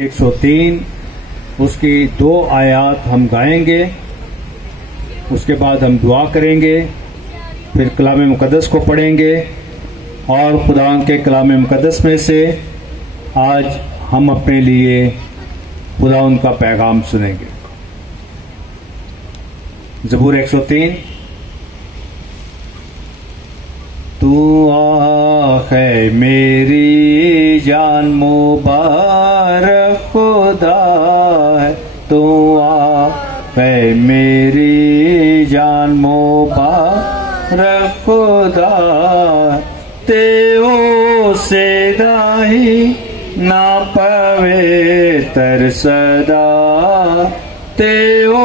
103 اس کی 2 آیات ہم گائیں گے، اس کے بعد ہم دعا کریں گے، پھر کلام مقدس کو پڑھیں گے اور خدا کے کلام مقدس میں سے آج ہم اپنے لیے خدا ان کا پیغام سنیں گے۔ زبور 103۔ تو آہ ہے میری جان مبارک خدا ہے، تو آہ ہے میری جان مبارک خدا ہے، تیو سے داہی نہ پویتر صدا، تیو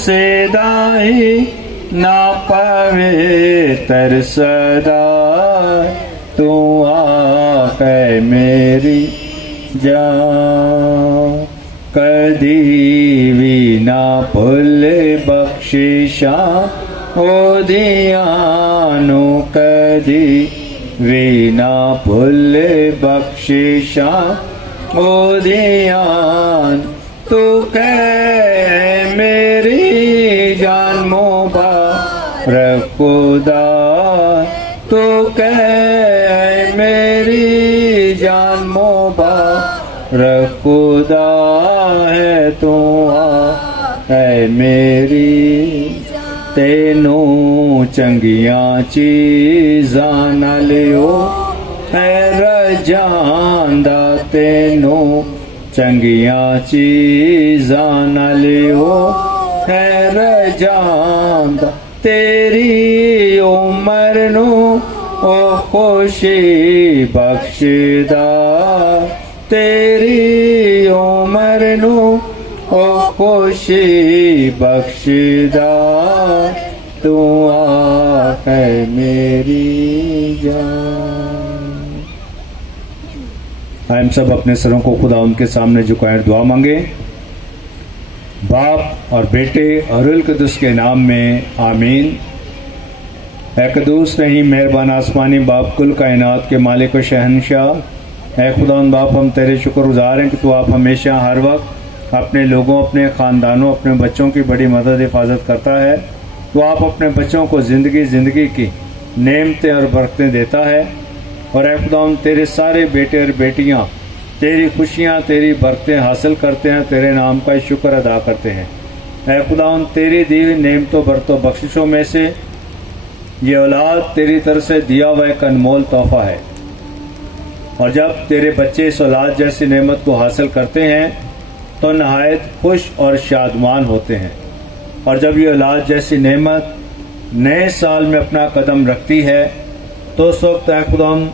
سے داہی نہ پویتر صدا، تو آہ ہے میری جان، کدی بھی نہ بھولے بخششاں او دیانو، کدی بھی نہ بھولے بخششاں او دیان، تو کہ میری جان مبارک خدا، تو کہ میری جان مبارک خدا ہے، تو ہے میری تینوں چنگیاں چیزاں نہ لیو اے رجاندہ، تینوں چنگیاں چیزاں نہ لیو اے رجاندہ، تیری عمر نو او خوشی بخشدہ، تیری عمر نو او خوشی بخشدہ، تو آہ ہے میری جان۔ ہم سب اپنے سروں کو خدا ان کے سامنے جھکائیں، دعا مانگیں۔ باپ اور بیٹے اور روح القدس کے نام میں آمین۔ اے قدوس رحیم مہربان آسمانی باپ، کل کائنات کے مالک و شہنشاہ، اے خداوند باپ، ہم تیرے شکر گزار ہیں کہ تو آپ ہمیشہ ہر وقت اپنے لوگوں، اپنے خاندانوں، اپنے بچوں کی بڑی مدد حفاظت کرتا ہے۔ تو آپ اپنے بچوں کو زندگی کی نعمتیں اور برکتیں دیتا ہے، اور اے خداوند تیرے سارے بیٹے اور بیٹیاں تیری خوشیاں، تیری برکتیں حاصل کرتے ہیں، تیرے نام کا شکر ادا کرتے ہیں۔ اے خداوند تیری دی ہوئی نعمتوں برکتوں بخششوں میں سے یہ اولاد تیری طرف سے دیا ہوا ایک انمول تحفہ ہے، اور جب تیرے بچے اس اولاد جیسی نعمت کو حاصل کرتے ہیں تو نہایت خوش اور شادمان ہوتے ہیں، اور جب یہ اولاد جیسی نعمت نئے سال میں اپنا قدم رکھتی ہے تو اس وقت اے خداوند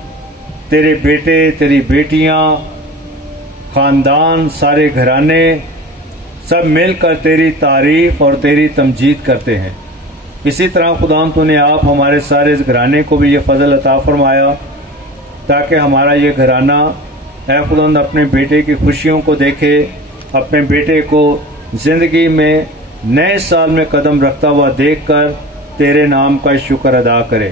تیرے بیٹے، تیری بیٹیاں، خاندان، سارے گھرانے سب مل کر تیری تعریف اور تیری تمجید کرتے ہیں۔ اسی طرح خداوند تو نے آپ ہمارے سارے اس گھرانے کو بھی یہ فضل عطا فرمایا تاکہ ہمارا یہ گھرانہ اے خداوند اپنے بیٹے کی خوشیوں کو دیکھے، اپنے بیٹے کو زندگی میں نئے سال میں قدم رکھتا ہوا دیکھ کر تیرے نام کا شکر ادا کرے۔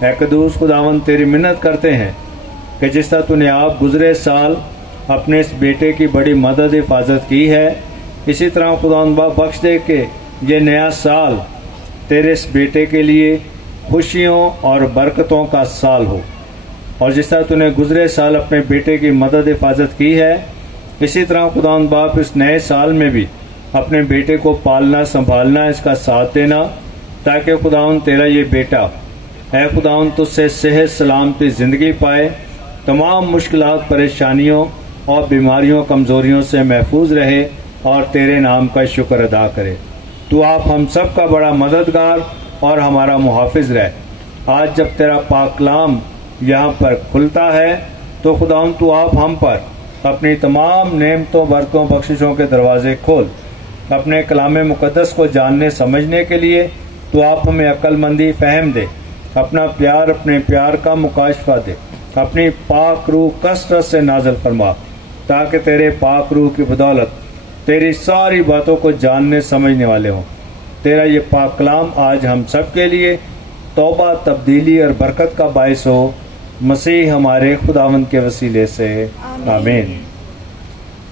اے قدوس خداوند تیری منت کرتے ہیں کہ جس طرح تو نے آپ گزرے سال اپنے اس بیٹے کی بڑی مدد حفاظت کی ہے، اسی طرح خداوند بخش دے کہ یہ نیا سال تیرے اس بیٹے کے لیے خوشیوں اور برکتوں کا سال ہو، اور جس طرح تو نے گزرے سال اپنے بیٹے کی مدد حفاظت کی ہے، اسی طرح خداوند باپ اس نئے سال میں بھی اپنے بیٹے کو پالنا سنبھالنا، اس کا ساتھ دینا، تاکہ خداوند تیرا یہ بیٹا اے خداوند تجھ سے صحت سلامتی زندگی پائے، تمام مشکلات، پریشانیوں اور بیماریوں، کمزوریوں سے محفوظ رہے اور تیرے نام کا شکر ادا کرے۔ تو آپ ہم سب کا بڑا مددگار اور ہمارا محافظ رہے۔ آج جب تیرا پاک کلام یہاں پر کھلتا ہے تو خداوند تو آپ ہم پر اپنی تمام نعمتوں، برکتوں، بخششوں کے دروازے کھول۔ اپنے کلام مقدس کو جاننے سمجھنے کے لیے تو آپ ہمیں عقل مندی، فہم دے، اپنا پیار، اپنے پیار کا مکاشفہ دے، اپنی پاک روح کثرت سے نازل فرما، تاکہ تیرے پاک روح کی بدولت تیری ساری باتوں کو جاننے سمجھنے والے ہوں۔ تیرا یہ پاک کلام آج ہم سب کے لیے توبہ، تبدیلی اور برکت کا باعث ہو، مسیح ہمارے خداوند کے وسیلے سے آمین۔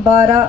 12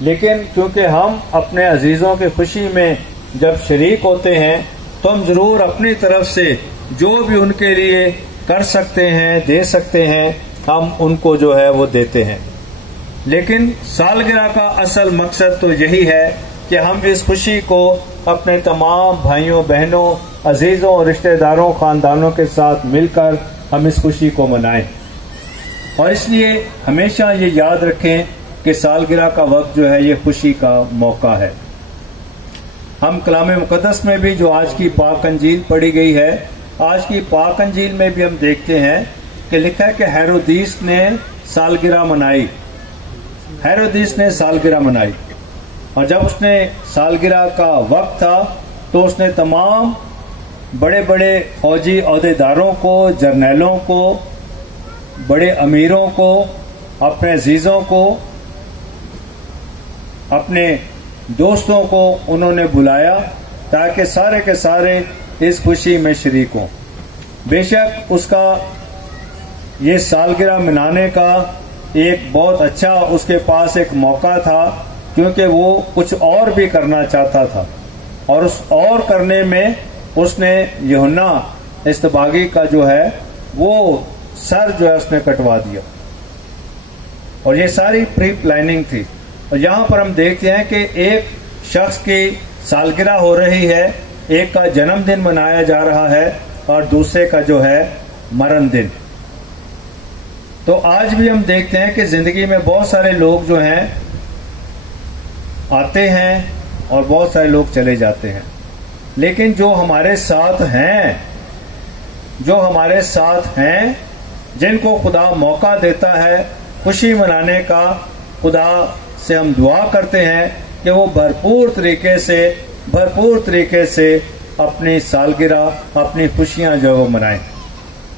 لیکن کیونکہ ہم اپنے عزیزوں کی خوشی میں جب شریک ہوتے ہیں تو ہم ضرور اپنی طرف سے جو بھی ان کے لیے کر سکتے ہیں دے سکتے ہیں ہم ان کو جو ہے وہ دیتے ہیں. لیکن سالگرہ کا اصل مقصد تو یہی ہے کہ ہم اس خوشی کو اپنے تمام بھائیوں بہنوں عزیزوں اور رشتہ داروں خاندانوں کے ساتھ مل کر ہم اس خوشی کو منائیں. اور اس لیے ہمیشہ یہ یاد رکھیں کہ سالگرہ کا وقت جو ہے یہ خوشی کا موقع ہے. ہم کلام مقدس میں بھی جو آج کی پاک انجیل پڑھی گئی ہے، آج کی پاک انجیل میں بھی ہم دیکھتے ہیں کہ لکھا ہے کہ ہیرودیس نے سالگرہ منائی. ہیرودیس نے سالگرہ منائی، اور جب اس نے سالگرہ کا وقت تھا تو اس نے تمام بڑے بڑے فوجی عہدیداروں کو، جرنیلوں کو، بڑے امیروں کو، اپنے عزیزوں کو، اپنے دوستوں کو انہوں نے بلایا تاکہ سارے کے سارے اس خوشی میں شریک ہوں. بے شک اس کا یہ سالگرہ منانے کا ایک بہت اچھا اس کے پاس ایک موقع تھا، کیونکہ وہ کچھ اور بھی کرنا چاہتا تھا، اور اس اور کرنے میں اس نے یوحنا اصطباغی کا جو ہے وہ سر جو ہے اس نے کٹوا دیا. اور یہ ساری پری پلاننگ تھی. اور یہاں پر ہم دیکھتے ہیں کہ ایک شخص کی سالگرہ ہو رہی ہے، ایک کا جنم دن منایا جا رہا ہے اور دوسرے کا جو ہے مرن دن. تو آج بھی ہم دیکھتے ہیں کہ زندگی میں بہت سارے لوگ جو ہیں آتے ہیں اور بہت سارے لوگ چلے جاتے ہیں، لیکن جو ہمارے ساتھ ہیں جن کو خدا موقع دیتا ہے خوشی منانے کا، خدا سے ہم دعا کرتے ہیں کہ وہ بھرپور طریقے سے اپنی سالگرہ اپنی خوشیاں جو وہ منائیں.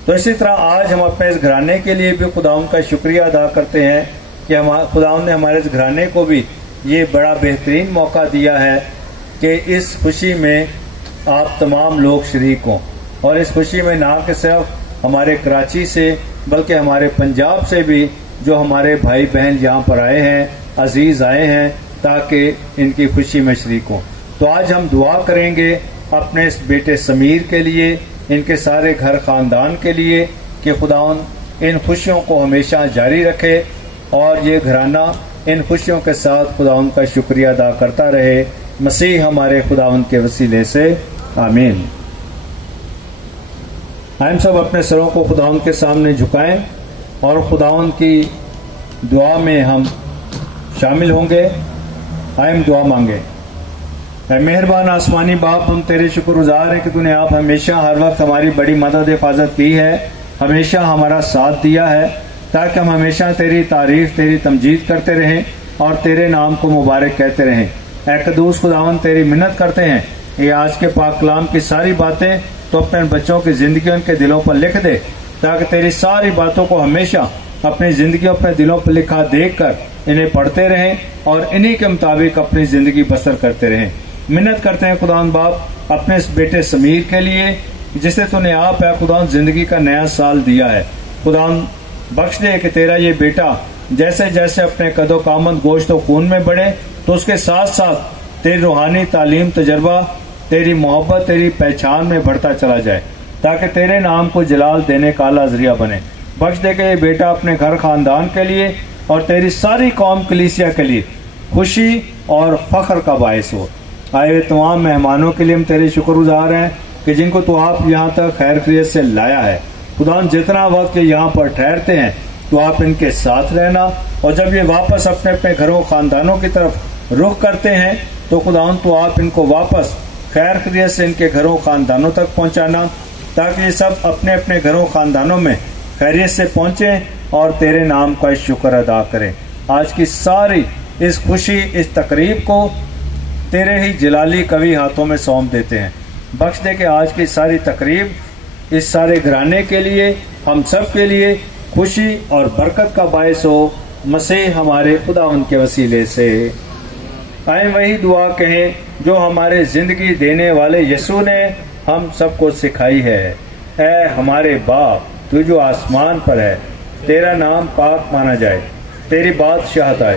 تو اسی طرح آج ہم اپنے اس گھرانے کے لیے بھی خداوند کا شکریہ ادا کرتے ہیں کہ خداوند نے ہمارے اس گھرانے کو بھی یہ بڑا بہترین موقع دیا ہے کہ اس خوشی میں آپ تمام لوگ شریک ہوں. اور اس خوشی میں نہ کہ صرف ہمارے کراچی سے بلکہ ہمارے پنجاب سے بھی جو ہمارے بھائی بہن یہاں پر آئے ہیں، عزیز آئے ہیں، تاکہ ان کی خوشی میں شریک ہوں. تو آج ہم دعا کریں گے اپنے اس بیٹے سمیر کے لیے، ان کے سارے گھر خاندان کے لیے، کہ خداوند ان خوشیوں کو ہمیشہ جاری رکھے اور یہ گھرانہ ان خوشیوں کے ساتھ خداوند کا شکریہ ادا کرتا رہے. مسیح ہمارے خداوند کے وسیلے سے آمین. ہم سب اپنے سروں کو خداوند کے سامنے جھکائیں اور خداوند کی دعا میں ہم شامل ہوں گے. ہم دعا مانگے. اے مہربان آسمانی باپ، ہم تیرے شکر گزار ہیں کہ تو نے آپ ہمیشہ ہر وقت ہماری بڑی مدد حفاظت کی ہے، ہمیشہ ہمارا ساتھ دیا ہے، تاکہ ہم ہمیشہ تیری تعریف تیری تمجید کرتے رہیں اور تیرے نام کو مبارک کہتے رہیں. اے قدوس خداوند، تیری منت کرتے ہیں یہ آج کے پاک کلام کی ساری باتیں تو اپنے بچوں کی زندگی ان کے دلوں پر لکھ دے، تاکہ تیری ساری باتوں کو ہمیشہ اپنی زندگی اپنے دلوں پر لکھا دیکھ کر انہیں پڑھتے رہیں اور انہی کے مطابق اپنی زندگی بسر کرتے رہیں. منت کرتے ہیں خداوند باپ اپنے اس بیٹے سمیر کے لیے جسے تو نے آپ ہے خداوند زندگی کا نیا سال دیا ہے. خداوند بخش دے کہ تیرا یہ بیٹا جیسے جیسے اپنے قد و قامت گوشت و خون میں بڑھے تو اس کے ساتھ ساتھ تیری روحانی تعلیم تجربہ تیری محبت تیری پہچان میں بڑھتا چلا جائے، تاکہ تیرے نام کو جلال دینے کا اعلیٰ ذریعہ بنے. بخش دے کہ یہ بیٹا اپنے گھر خاندان کے لیے اور تیری ساری قوم کلیسیا کے لیے خوشی اور فخر کا باعث ہو. آئے ہوئے تمام مہمانوں کے لیے ہم تیرے شکر گزار ہیں کہ جن کو تو آپ یہاں تک خیر خیریت سے لایا ہے. خدا جتنا وقت یہاں پر ٹھہرتے ہیں تو آپ ان کے ساتھ رہنا، اور جب یہ واپس اپنے اپنے گھروں خاندانوں کی طرف رخ کرتے ہیں تو خدا تو آپ ان کو واپس خیر خیریت سے ان کے گھروں خاندانوں تک پہنچانا، تاکہ یہ سب اپنے اپنے گھروں خاندانوں میں خیریت سے پہنچیں اور تیرے نام کا شکر ادا کریں. آج کی ساری اس خوشی اس تقریب کو تیرے ہی جلالی قوی ہاتھوں میں سونپ دیتے ہیں. بخش دے کہ آج کی ساری تقریب اس سارے گھرانے کے لیے ہم سب کے لیے خوشی اور برکت کا باعث ہو، مسیح ہمارے خداوند کے وسیلے سے. آئیں وہی دعا کہیں جو ہمارے زندگی دینے والے یسوع نے ہم سب کو سکھائی ہے. اے ہمارے باپ تو جو آسمان پر ہے، تیرا نام پاک مانا جائے، تیری بادشاہت آئے،